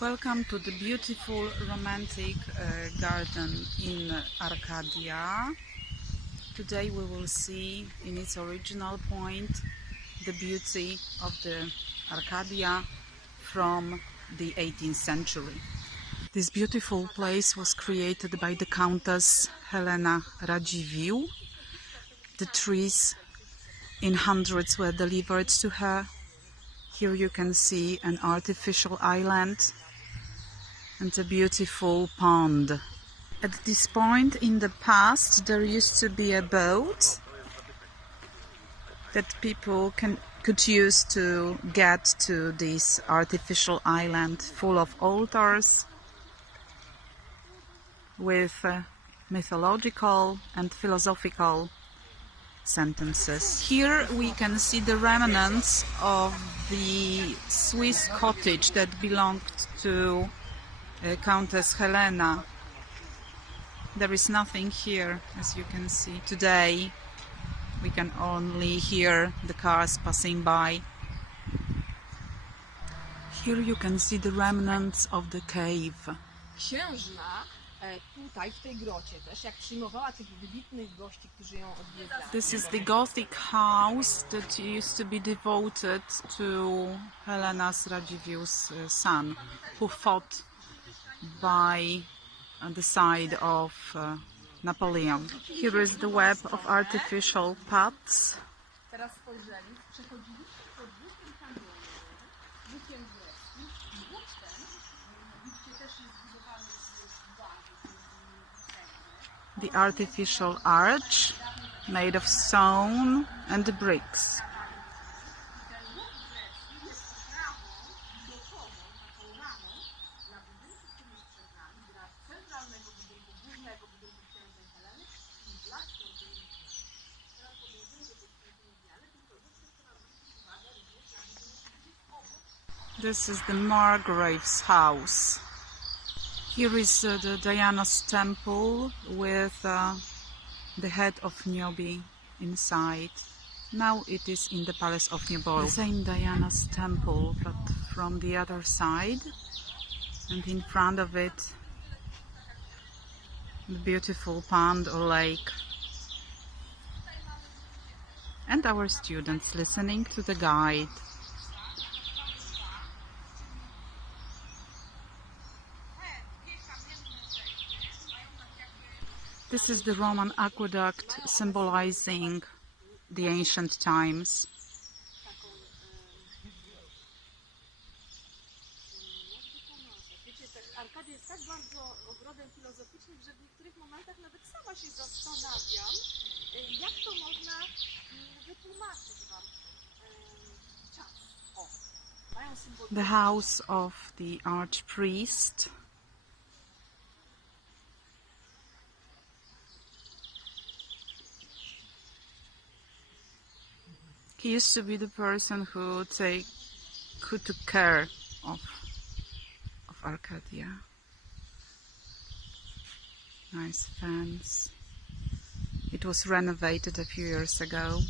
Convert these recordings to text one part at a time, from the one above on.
Welcome to the beautiful romantic garden in Arkadia. Today we will see in its original point the beauty of the Arkadia from the 18th century. This beautiful place was created by the Countess Helena Radziwiłł. The trees in hundreds were delivered to her. Here you can see an artificial island and a beautiful pond. At this point in the past there used to be a boat that people could use to get to this artificial island full of altars with mythological and philosophical sentences. Here we can see the remnants of the Swiss cottage that belonged to Countess Helena. There is nothing here, as you can see. Today we can only hear the cars passing by. Here you can see the remnants of the cave. Księżna tutaj w tej grocie też, jak przyjmowała tych wybitnych gości, którzy ją odwiedzali. This is the Gothic house that used to be devoted to Helena's Radziwiłł's son, who fought by the side of Napoleon. Here is the web of artificial paths. Teraz spojrzeli, przechodziliście pod wózkiem handlowym, wózkiem greckim, wózkiem, widzicie, też jest zbudowany z bagien. The artificial arch made of stone and bricks. This is the Margrave's house. Here is the Diana's temple with the head of Niobe inside. Now it is in the palace of Nieborów. The same Diana's temple, but from the other side. And in front of it, the beautiful pond or lake. And our students listening to the guide. This is the Roman aqueduct symbolizing the ancient times. Wiecie, Arkadia jest tak bardzo ogrodem filozoficznym, że w niektórych momentach nawet sama się zastanawiam, jak to można wytłumaczyć wam czas. O, mają symbol. The house of the archpriest. He used to be the person who took care of Arkadia. Nice fence. It was renovated a few years ago.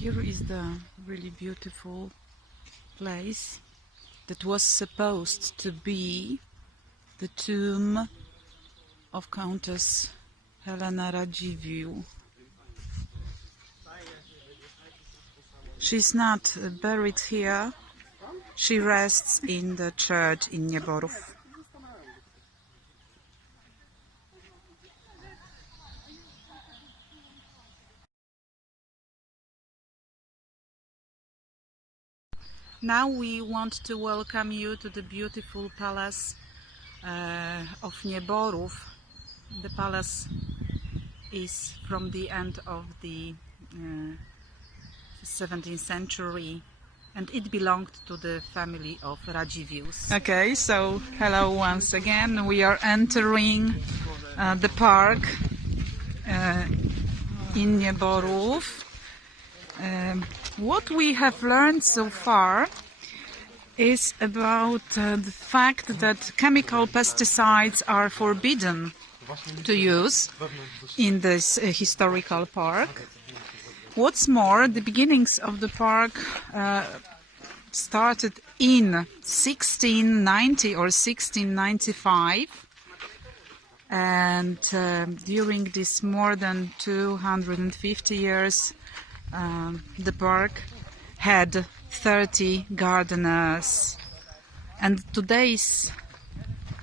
Here is the really beautiful place that was supposed to be the tomb of Countess Helena Radziwiłł. She's not buried here. She rests in the church in Nieborów. Now we want to welcome you to the beautiful palace of Nieborów. The palace is from the end of the 17th century, and it belonged to the family of Radziwiłłs. Okay, so hello once again. We are entering the park in Nieborów. What we have learned so far is about the fact that chemical pesticides are forbidden to use in this historical park. What's more, the beginnings of the park started in 1690 or 1695, and during this more than 250 years the park had 30 gardeners, and today's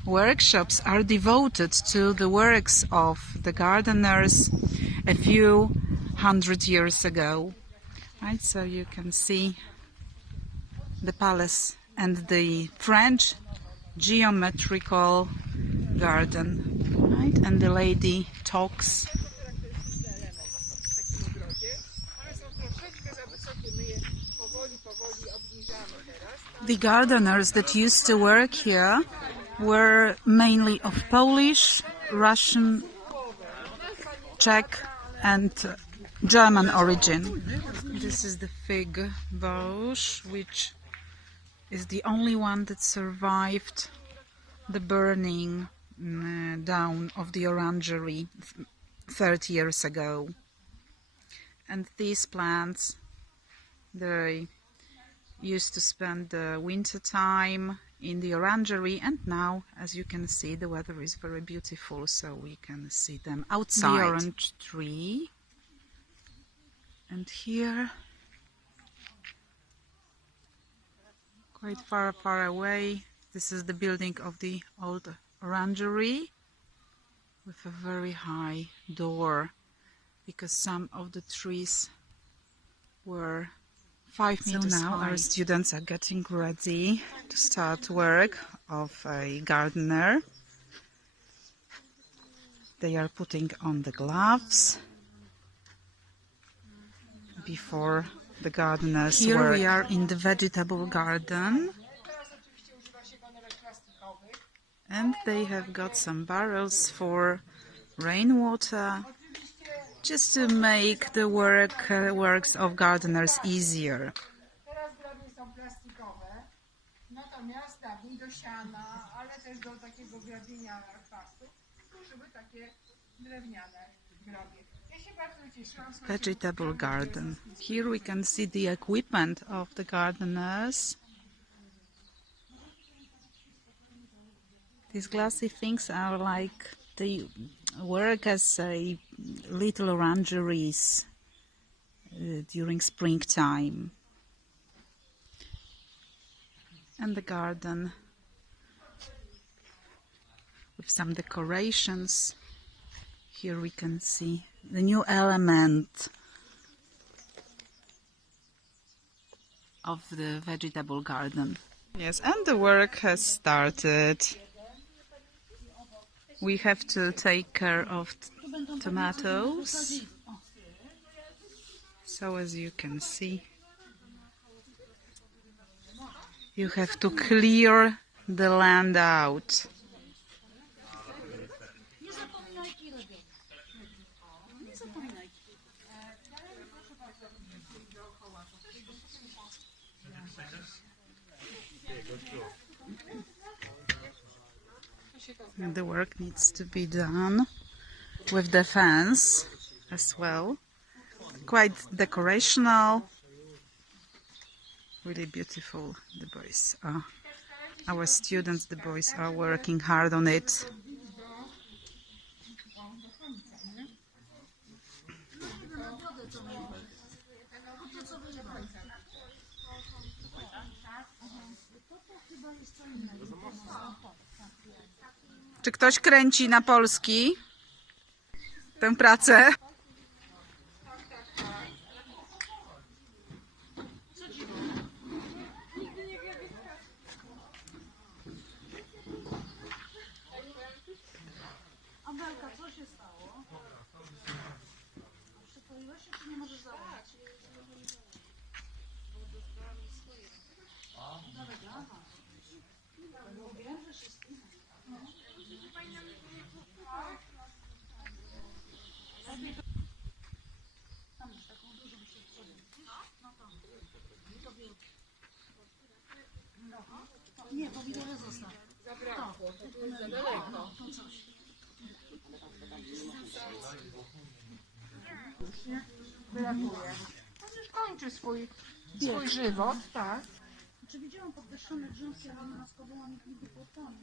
workshops are devoted to the works of the gardeners a few hundred years ago. Right, so you can see the palace and the French geometrical garden, right? And the lady talks. The gardeners that used to work here were mainly of Polish, Russian, Czech and German origin. This is the fig bush, which is the only one that survived the burning down of the orangery 30 years ago. And these plants, they used to spend the winter time in the orangery, and now, as you can see, the weather is very beautiful, so we can see them outside. The orange tree. And here, quite far away, this is the building of the old orangery with a very high door, because some of the trees were 5 meters high. So now our students are getting ready to start work of a gardener. They are putting on the gloves before the gardeners work. Here we are in the vegetable garden, and they have got some barrels for rainwater, just to make the works of gardeners easier. Vegetable garden. Here we can see the equipment of the gardeners. These glassy things are like they work as a little orangeries during springtime. And the garden with some decorations. Here we can see the new element of the vegetable garden. Yes, and the work has started. We have to take care of tomatoes. So as you can see, you have to clear the land out. And the work needs to be done with the fence as well. Quite decorational, really beautiful. The boys are, our students, the boys are working hard on it. Czy ktoś kręci na polski tę pracę? Amelka, co się stało? Przepoiłeś się, czy nie możesz założyć? Wiem, że się spina. Tam już taką dużą się sprzedam. No to. Nie, pomidory zostaw. Zabrakło, to jest za daleko. To coś. Wylatuje. On już kończy swój żywot, tak. Znaczy widziałam podwyższone drzemki, ale na nas powołamy nigdy płotami.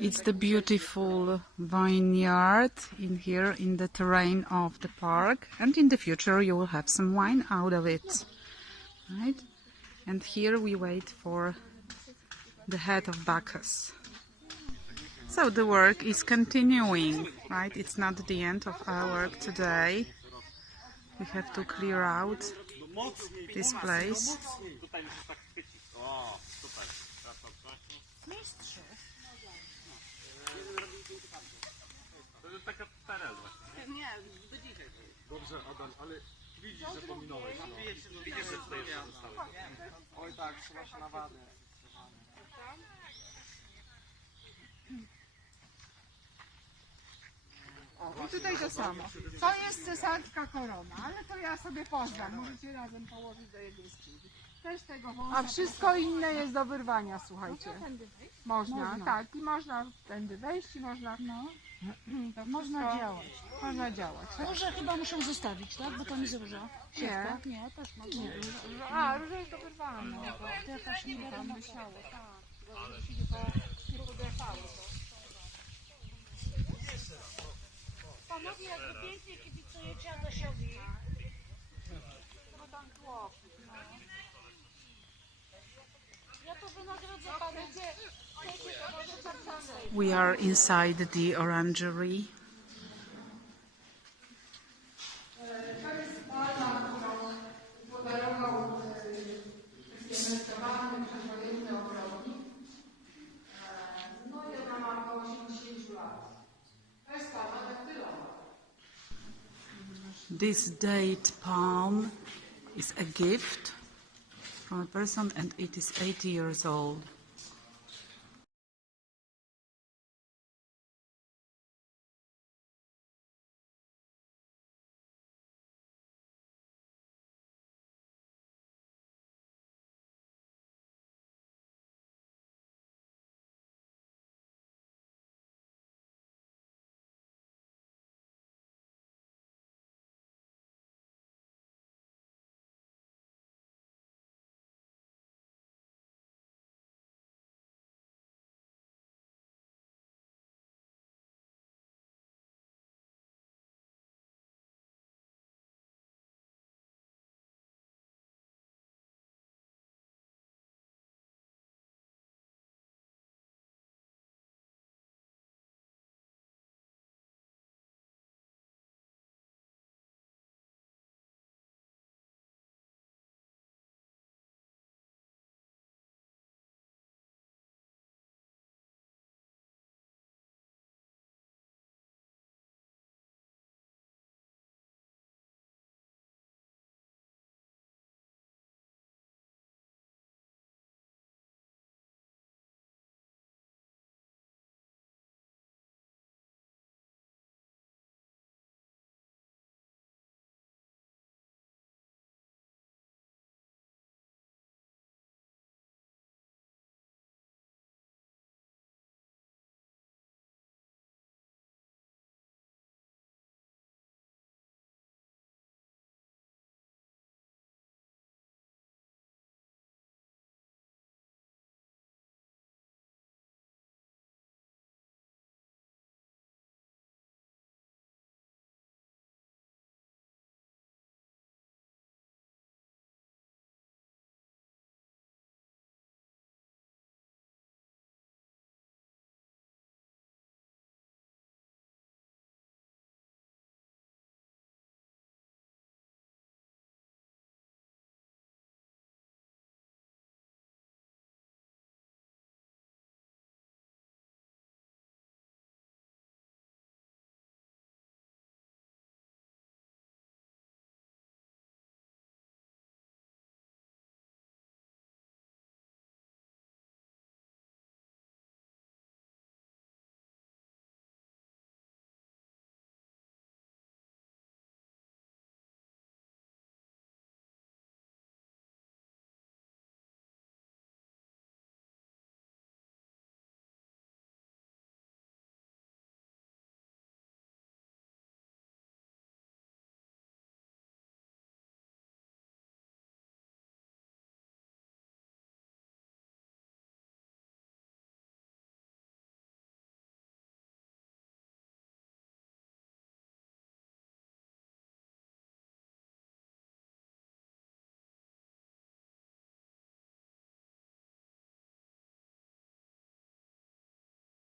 It's the beautiful vineyard in here in the terrain of the park, and in the future you will have some wine out of it, right? And here we wait for the head of Bacchus. So the work is continuing, right? It's not the end of our work today. We have to clear out this place. Tutaj musisz tak chwycić. O, super. Mistrzu. To jest taka PRL właśnie. Nie, do dzisiaj. Dobrze, Adam, ale widzisz, że pominąłeś. No. Widzisz, że tutaj jeszcze zostały. Oj tak, trzeba się nawadać. I tutaj to samo. To jest cesarska korona, ale to ja sobie poznam. Możecie razem położyć do jednej skrzydły. Też tego wąsa. A wszystko inne jest do wyrwania, słuchajcie. Można, tak. I można tędy wejść i można... No, to można wszystko- działać. Można działać. Róże chyba muszą zostawić, tak? Bo tam jest róża. Nie. Tak? Nie, też mogą. Nie. A, róże jest do wyrwania. To jakaś nie Tam wiadomo. myślało, tak. Bo się nie podechało to. Panowie, jakby pięknie kibicujecie Adasiowi. No tam tło. Ja to wynagrodzę panu. We are inside the orangery. To jest palma, którą podarował eksperimentowany przedwojenny ogrodnik. No i ona ma około 80 lat. To jest palma daktylowa. This date palm is a gift from a person, and it is 80 years old.